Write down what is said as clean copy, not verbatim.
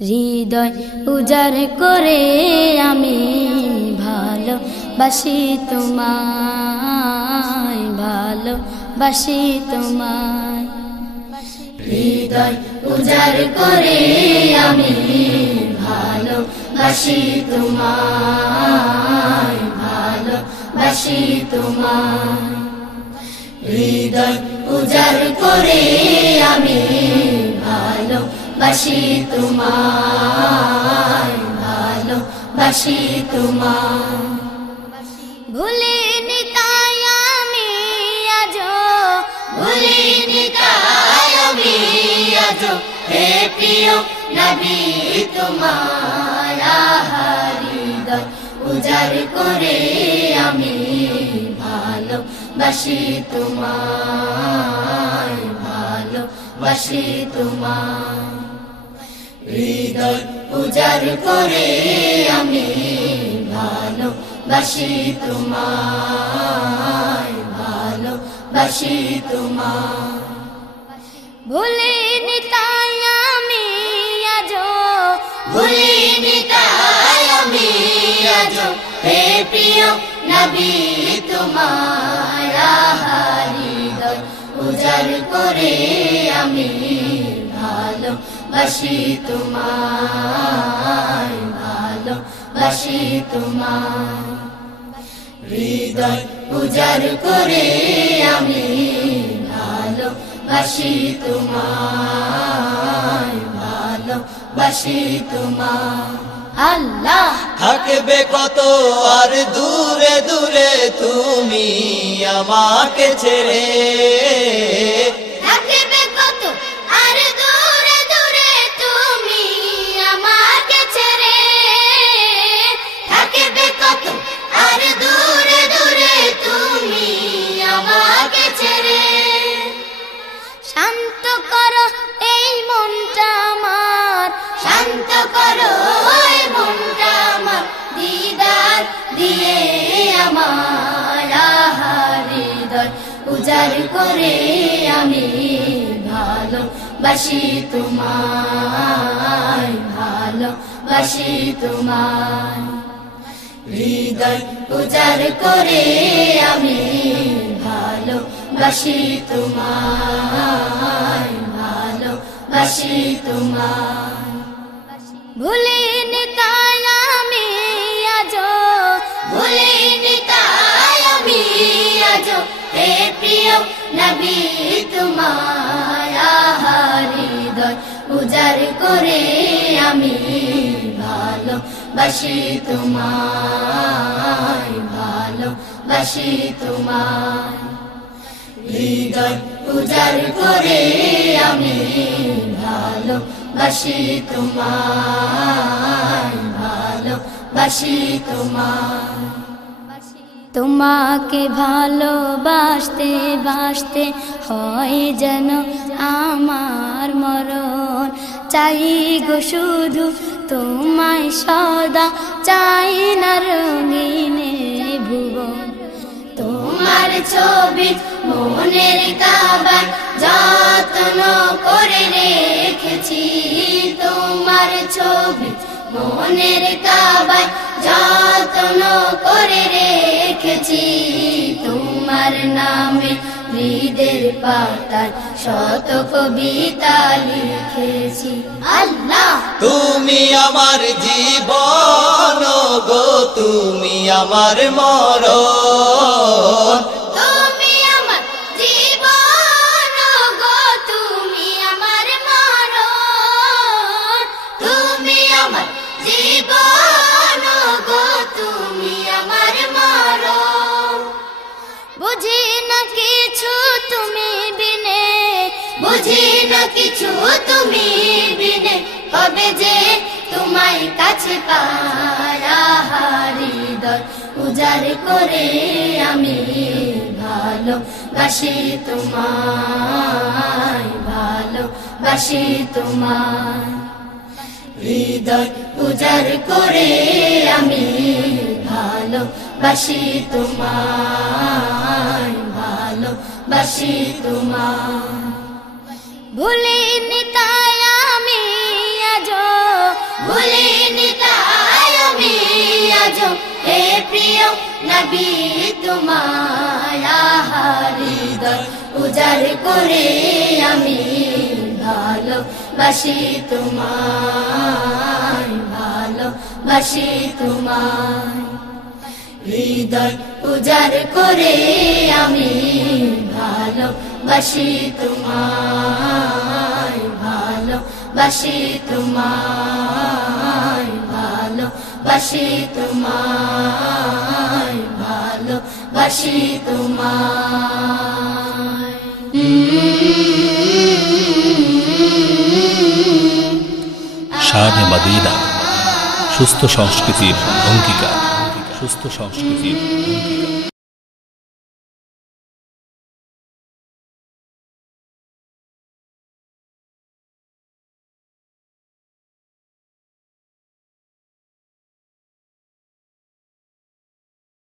হৃদয় উজাড় করে আমি ভালোবাসি তোমায়, ভালোবাসি তোমায়। হৃদয় উজাড় করে আমি ভালোবাসি তোমায়, ভালোবাসি তোমায়। হৃদয় উজাড় করে আমি ভালোবাসি তোমায়, ভালোবাসি তোমায়। ভুলিনি তাই আমি আজো, ভুলিনি তাই আমি আজো হে প্রিয় নবী তোমার। হৃদয় উজাড় করে আমি ভালোবাসি তোমায়, ভালোবাসি তোমায়। হৃদয় উজাড় করে আমি ভালোবাসি তোমায়, ভালোবাসি তোমায়। ভুলিনি তাই আমি আজো, ভুলিনি তাই আমি আজো হে প্রিয় নবী তোমার। হৃদয় উজাড় করে আমি ভালোবাসি তোমায়, ভালোবাসি তোমায়। হৃদয় উজাড় করে আমি ভালোবাসি তোমায়, ভালোবাসি তোমায়। আল্লাহ থাকবে কত আর দূরে দূরে তুমি আমাকে ছেড়ে, থাকবে কত আর দূরে দূরে তুমি আমাকে ছেড়ে, থাকবে কত আর দূরে দূরে তুমি আমাকে ছেড়ে। শান্ত করো এই মনটা আমার, শান্ত করো এই মনটা আমার, দিদার দিয়ে আমার। হৃদয় উজাড় করে আমি ভালোবাসি তোমায়, ভালোবাসি তোমায়। হৃদয় উজাড় করে আমি ভালোবাসি তোমায়, ভালোবাসি তোমায়। ভুলিনি তাই আমি আজো, ভুলিনি তাই আমি আজো হে প্রিয় নবী তোমার। হৃদয় উজাড় করে আমি ভালোবাসি তোমায়, ভালোবাসি তোমায়। হৃদয় উজাড় করে আমি ভালোবাসি তোমায়, ভালোবাসি তোমায়। তোমাকে ভালোবাসতে বাসতে হয় যেন আমার মরণ। চাই গো শুধু তোমায় সদা, চাই না রঙিনে ভুবন। তোমার ছবি মনের কাবায় যত্ন করে রেখেছি, তোমার ছবি মনের কাবায় যত্ন করে রেখেছি। তোমার নামে হৃদের পাতায় শত কবিতা লিখেছি। আল্লাহ তুমি আমার জীবন গো, তুমি আমার মরণ। তুমি আমার জীবন গো, তুমি আমার মরণ। তুমি আমার জীবন গো, তুমি আমার মরণ। বুঝি না কিছু তুমি বিনে, বুঝি না কিছু তুমি বিনে, কবে যে তোমায় কাছে পারা। হৃদয় উজাড় করে আমি ভালোবাসি তোমায়, ভালোবাসি তোমায়। হৃদয় উজাড় করে আমি ভালোবাসি তোমায়, ভালোবাসি তোমায়। ভুলিনি তাই আমি আজো, প্রিয় নবী তোমায় হৃদয় উজাড় করে আমি ভালোবাসি তোমায় ভালোবাসি তোমায় হৃদয় উজাড় করে আমি ভালোবাসি তোমায় ভালোবাসি তোমায় ভালোবাসি তোমায় ভালোবাসি তোমায় শানে মদিনা সুস্থ সংস্কৃতির অঙ্গীকার সুস্থ সংস্কৃতির অঙ্গীকার।